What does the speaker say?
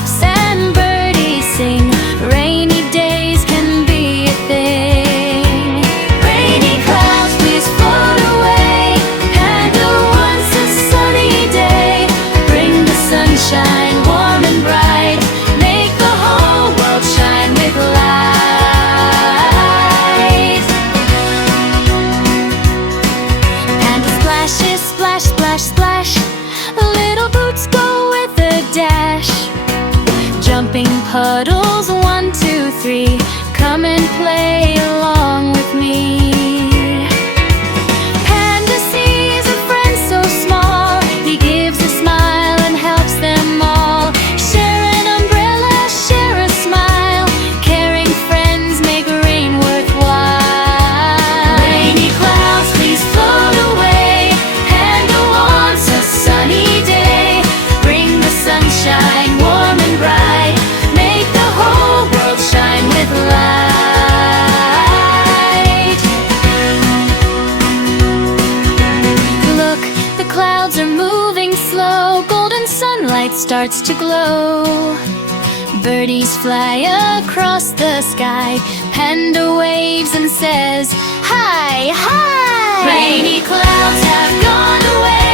raindrops and birdies sing. Rainy days can be a thing. Rainy clouds, please float away. Panda wants a sunny day. Bring the sunshine warm and bright. Make the whole world shine with light. Panda splashes, splash, splash, splash. Little boots go with a dash. Jumping puddles, 1, 2, 3. Come and play along with me. Panda sees a friend so small. He gives a smile and helps them all. Share an umbrella, share a smile. Caring friends make rain worthwhile. Rainy clouds, please float away. Panda wants a sunny day. Bring the sunshine warm and bright. Make the whole world shine with light. Look, the clouds are moving slow. Golden sunlight starts to glow. Birdies fly across the sky. Panda waves and says, hi, hi. Rainy clouds have gone away.